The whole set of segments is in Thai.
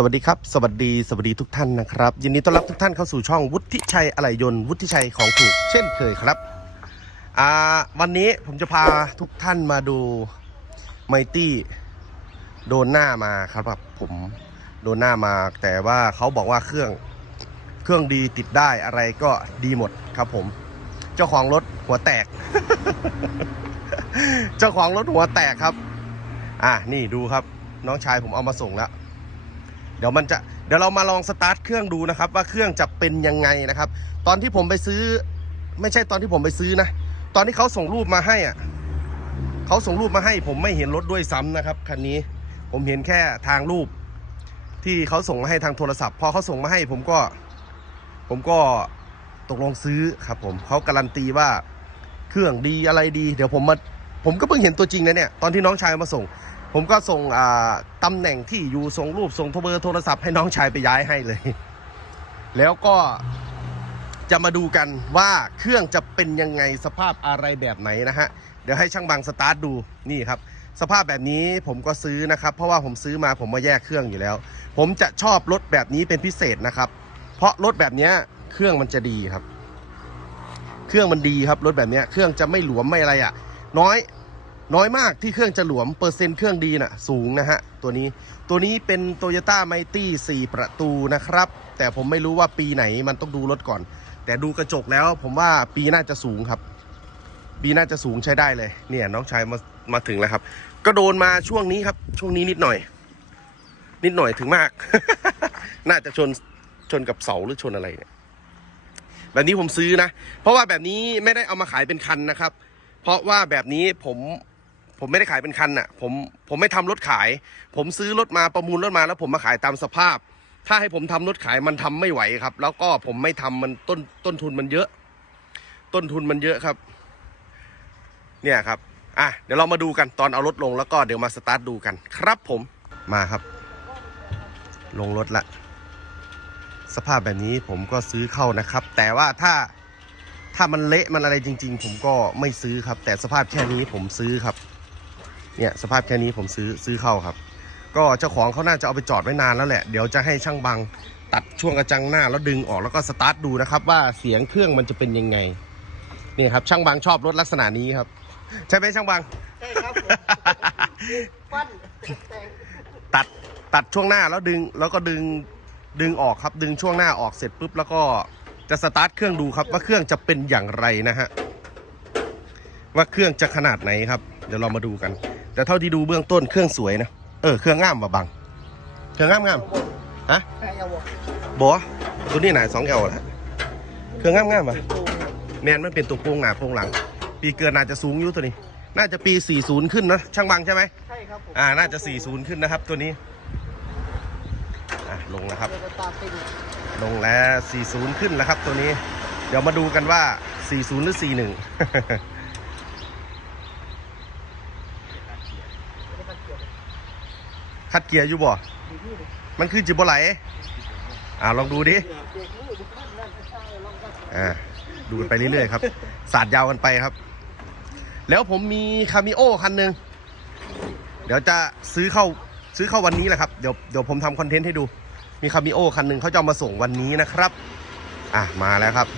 สวัสดีครับ สวัสดีสวัสดีทุกท่านนะครับ ยินดีต้อนรับทุกท่านเข้าสู่ช่องวุฒิชัยอะไหล่ยนต์วุฒิชัยของถูก เช่นเคยครับอ่าวันนี้ผมจะพาทุกท่านมาดูไมตี้โดนหน้ามาครับแบบผมโดนหน้ามา แต่ว่าเขาบอกว่าเครื่องเครื่องดีติดได้อะไรก็ดีหมดครับผม เจ้าของรถหัวแตก เจ้าของรถหัวแตกครับ อะนี่ดูครับ น้องชายผมเอามาส่งแล้ว เดี๋ยวมันจะเดี๋ยวเรามาลองสตาร์ทเครื่องดูนะครับ ว่าเครื่องจะเป็นยังไงนะครับ ตอนที่ผมไปซื้อ ไม่ใช่ตอนที่ผมไปซื้อนะ ตอนที่เขาส่งรูปมาให้อะเขาส่งรูปมาให้ ผมไม่เห็นรถด้วยซ้ำนะครับคันนี้ผมเห็นแค่ทางรูป ที่เขาส่งมาให้ทางโทรศัพท์พอเขาส่งมาให้ ผมก็ ผมก็ตกลงซื้อครับ ผมเขาการันตีว่าเครื่องดีอะไรดี เดี๋ยวผมมาผมก็เพิ่งเห็นตัวจริงนะเนี่ยตอนที่น้องชายมาส่ง ผมก็ส่งตำแหน่งที่อยู่ส่งรูปส่งโทรเบอร์โทรศัพท์ให้น้องชายไปย้ายให้เลย แล้วก็จะมาดูกันว่าเครื่องจะเป็นยังไงสภาพอะไรแบบไหนนะฮะ เดี๋ยวให้ช่างบางสตาร์ทดูนี่ครับ สภาพแบบนี้ผมก็ซื้อนะครับ เพราะว่าผมซื้อมาผมมาแยกเครื่องอยู่แล้ว ผมจะชอบรถแบบนี้เป็นพิเศษนะครับ เพราะรถแบบเนี้ยเครื่องมันจะดีครับ เครื่องมันดีครับรถแบบเนี้ยเครื่องจะไม่หลวมไม่อะไรอะ น้อย น้อยมากที่เครื่องจะหลวมเปอร์เซ็นต์เครื่องดีน่ะสูงนะฮะ ตัวนี้ตัวนี้เป็น t o y ยต้าไมตี้4ประตูนะครับ แต่ผมไม่รู้ว่าปีไหนมันต้องดูรถก่อน แต่ดูกระจกแล้วผมว่าปีน่าจะสูงครับ ปีน่าจะสูงใช้ได้เลย เนี่ยน้องชายมามาถึงแล้วครับ ก็โดนมาช่วงนี้ครับ ช่วงนี้นิดหน่อย นิดหน่อยถึงมาก น่าจะชนชนกับเสาหรือชนอะไรเนี่ยแบบนี้ผมซื้อนะ เพราะว่าแบบนี้ไม่ได้เอามาขายเป็นคันนะครับ เพราะว่าแบบนี้ผม ผมไม่ได้ขายเป็นคันน่ะผมผมไม่ทำรถขาย ผมซื้อรถมาประมูลรถมาแล้วผมมาขายตามสภาพ ถ้าให้ผมทำรถขายมันทำไม่ไหวครับ แล้วก็ผมไม่ทำมันต้นต้นทุนมันเยอะ ต้นทุนมันเยอะครับ เนี่ยครับอะเดี๋ยวเรามาดูกันตอนเอารถลงแล้วก็เดี๋ยวมาสตาร์ทดูกัน ครับผมมาครับ ลงรถละ สภาพแบบนี้ผมก็ซื้อเข้านะครับ แต่ว่าถ้าถ้ามันเละมันอะไรจริง ๆ ผมก็ไม่ซื้อครับ แต่สภาพแค่นี้ผมซื้อครับ เนี่ยสภาพแค่นี้ผมซื้อซื้อเข้าครับ ก็เจ้าของเขาน่าจะเอาไปจอดไว้นานแล้วแหละ เดี๋ยวจะให้ช่างบังตัดช่วงกระจังหน้าแล้วดึงออกแล้วก็สตาร์ทดูนะครับ ว่าเสียงเครื่องมันจะเป็นยังไงนี่ครับ ช่างบังชอบรถลักษณะนี้ครับ ใช่ไหมช่างบังใช่ครับผมปั้นแต่งตัดตัดช่วงหน้าแล้วดึงแล้วก็ดึงดึงออกครับ ดึงช่วงหน้าออกเสร็จปุ๊บแล้วก็จะสตาร์ทเครื่องดูครับ ว่าเครื่องจะเป็นอย่างไรนะฮะว่าเครื่องจะขนาดไหนครับ เดี๋ยวเรามาดูกัน แต่เท่าที่ดูเบื้องต้นเครื่องสวยนะเออเครื่องง่ามมาบัง เครื่องง่ามง่ามฮะใครเอาบอกบอตัวนี้ไหนสองเอลนะเครื่องง่ามง่ามปะแมนมันเป็นตัวโปร่งหน้าโปร่งหลัง ปีเกิดน่าจะสูงอยู่ตัวนี้ น่าจะปี 40 ขึ้นนะช่างบังใช่ไหมใช่ครับผมอ่าน่าจะ 40 ขึ้นนะครับ ตัวนี้อะลงแล้วครับเดี๋ยวจะตามไปดูลงแล้ว 40 ขึ้นแล้วครับ ตัวนี้ เดี๋ยวมาดูกันว่า 40 หรือ 41 คัดเกียร์อยู่บ่ มันคือจิบไหลอ่าลองดูดิอ่าดูกันไปเรื่อยๆครับ สาดยาวกันไปครับ แล้วผมมีคามิโอคันหนึ่งเดี๋ยวจะซื้อเข้าซื้อเข้าวันนี้แหละครับ เดี๋ยวเดี๋ยวผมทำคอนเทนต์ให้ดู มีคามิโอคันหนึ่งเขาจะเอามาส่งวันนี้นะครับ อะมาแล้วครับ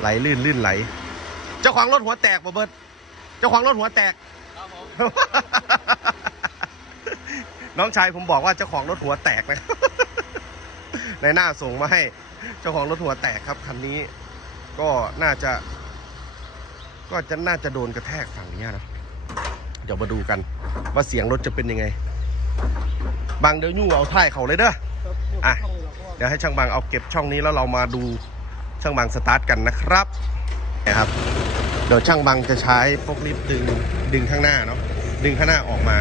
ไหลลื่นลื่นไหล เจ้าของรถหัวแตกบ่เบิร์ดเจ้าของรถหัวแตก น้องชายผมบอกว่าเจ้าของรถหัวแตกนะในหน้าส่งมาให้ เจ้าของรถหัวแตกครับคันนี้ ก็น่าจะ ก็จะน่าจะโดนกระแทกฝั่งนี้นะเดี๋ยวมาดูกัน ว่าเสียงรถจะเป็นยังไง บางเดี๋ยวยู่เอาท้ายเขาเลยเด้ออะเดี๋ยวให้ช่างบางเอาเก็บช่องนี้แล้วเรามาดูช่างบางสตาร์ทกันนะครับนะครับ เดี๋ยวช่างบางจะใช้พวกลิฟต์ดึงดึงข้างหน้าเนาะดึงข้างหน้าออกมา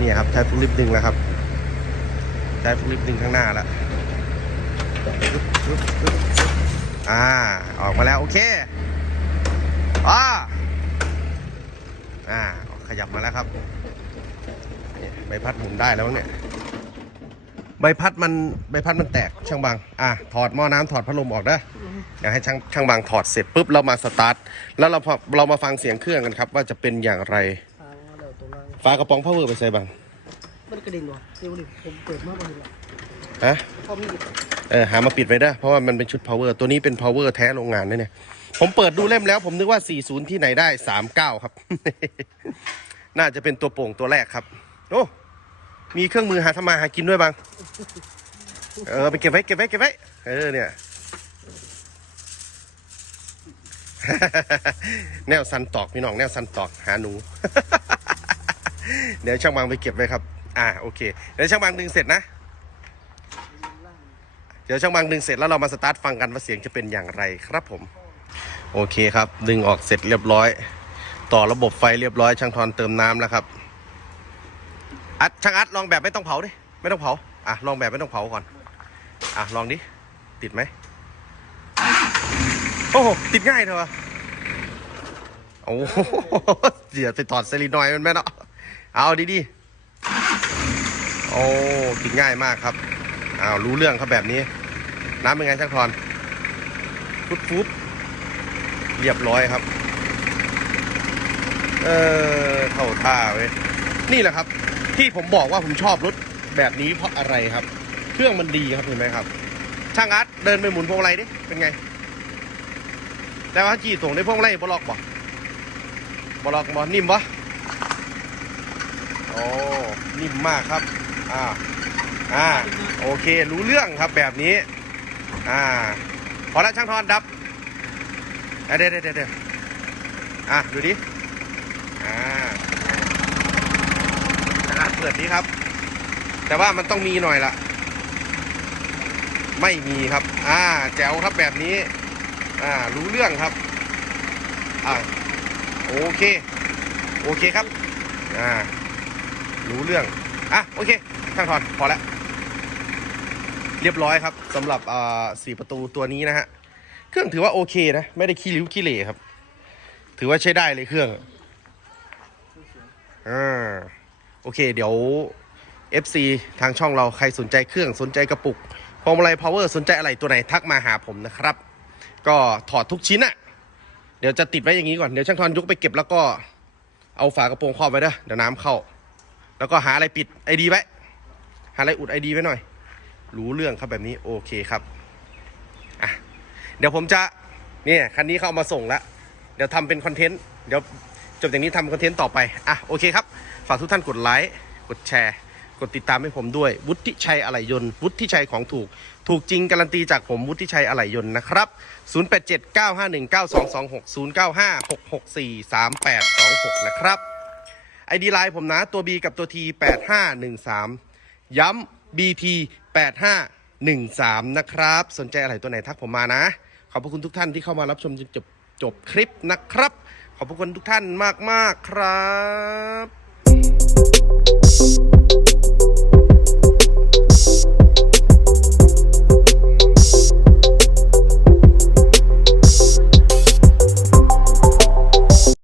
นี่ครับใช้พวกลิฟต์ดึงแล้วครับใช้พวกลิฟต์ดึงข้างหน้าแล้วปึ๊บปึ๊บปึ๊บอ่า ออกมาแล้ว โอเคอ่าอ่าขยับมาแล้วครับเนี่ยใบพัดหมุนได้แล้วเนี่ยใบพัดมันใบพัดมันแตกช่างบางอะถอดหม้อน้ำถอดพัดลมออกนะเดี๋ยวให้ช่างช่างบางถอดเสร็จปุ๊บเรามาสตาร์ทแล้วเราพอเรามาฟังเสียงเครื่องกันครับ ว่าจะเป็นอย่างไร ทางเดี๋ยวตรงนั้นฟ้ากระป๋องพาวเวอร์ไปใส่บางไปมันกระเด็นว่ะเดี๋ยวดิผมเปิดมากเลยว่ะฮะพอมีดเออหามาปิดไว้ได้เพราะว่ามันเป็นชุด power ตัวนี้เป็น power แท้โรงงานนะเนี่ย ผมเปิดดูเล่มแล้ว ผมนึกว่า 40 ที่ไหนได้ 39 ครับ น่าจะเป็นตัวโป่งตัวแรกครับ โอ้ มีเครื่องมือหาทำมาหากินด้วยบาง เออ ไปเก็บไว้เก็บไว้เก็บไว้ เออเนี่ย แนวสันตอกพี่น้องแนวสันตอกหาหนู เดี๋ยวช่างบางไปเก็บไว้ครับ อ่าโอเค เดี๋ยวช่างบางดึงเสร็จนะ เดี๋ยวช่างบางดึงเสร็จแล้วเรามาสตาร์ทฟังกันว่าเสียงจะเป็นอย่างไรครับผม โอเคครับ ดึงออกเสร็จเรียบร้อย ต่อระบบไฟเรียบร้อย ช่างทอนเติมน้ำแล้วครับ อัดช่างอัดลองแบบไม่ต้องเผาดิ ไม่ต้องเผา อะลองแบบไม่ต้องเผาก่อน อะลองดิ ติดไหมโอ้โหติดง่ายเถอะโอ้โหเดี๋ยวไปถอดเซรีนอยด์มันแม่เนาะ เอาดีๆ โอ้ติดง่ายมากครับอ้าวรู้เรื่องครับแบบนี้ น้ำเป็นไงช่างทอนฟุบฟุบเรียบร้อยครับ เออเข้าท่าเว้ย นี่แหละครับ ที่ผมบอกว่าผมชอบรถแบบนี้เพราะอะไรครับ เครื่องมันดีครับเห็นไหมครับ ช่างอาร์ตเดินไปหมุนพวงมาลัยดิ เป็นไง แต่ว่าจีตรงได้พวงมาลัยบล็อกบ่บล็อกบ่นิ่มบ่ โอ้นิ่มมากครับอ่าอ่าโอเครู้เรื่องครับแบบนี้อ่าพอแล้วช่างทอนดับเดี๋ยวเดี๋ยวเดี๋ยวอะดูดิอ่าขนาดเปิดนี้ครับ แต่ว่ามันต้องมีหน่อยละไม่มีครับ อ่า แจ๋วครับแบบนี้ อ่า รู้เรื่องครับ อ่า โอเค โอเคครับ อ่า รู้เรื่อง อะ โอเคช่างทอนพอแล้ว เรียบร้อยครับสำหรับอ่าสี่ประตูตัวนี้นะฮะ เครื่องถือว่าโอเคนะ ไม่ได้ขี้ริ้วขี้เหร่ครับ ถือว่าใช้ได้เลยเครื่องอ่าโอเค เดี๋ยว FC ทางช่องเราใครสนใจเครื่องสนใจกระปุกพวงมาลัย power สนใจอะไรตัวไหนทักมาหาผมนะครับ ก็ถอดทุกชิ้นอะเดี๋ยวจะติดไว้อย่างนี้ก่อน เดี๋ยวช่างทอนยกไปเก็บแล้วก็เอาฝากระโปรงครอบไว้เด้อเดี๋ยวน้ำเข้า แล้วก็หาอะไรปิดไอดีไว้ หาอะไรอุดไอดีไว้หน่อย รู้เรื่องครับแบบนี้โอเคครับอะเดี๋ยวผมจะเนี่ยคันนี้เขาเอามาส่งแล้วเดี๋ยวทำเป็นคอนเทนต์เดี๋ยวจบจากนี้ทำคอนเทนต์ต่อไปอะโอเคครับ ฝากทุกท่านกดไลค์กดแชร์ กดติดตามให้ผมด้วย วุฒิชัยอะไหล่ยนต์ วุฒิชัยของถูก ถูกจริงการันตีจากผมวุฒิชัยอะไหล่ยนต์นะครับ 0879519226 0956643826 นะครับ ไอดีไลน์ผมนะตัว B กับตัว T 8513 ย้ำ BT 8513 นะครับ สนใจอะไรตัวไหนทักผมมานะ ขอบพระคุณทุกท่านที่เข้ามารับชมจนจบจบคลิปนะครับ ขอบพระคุณทุกท่านมาก ๆ ครับ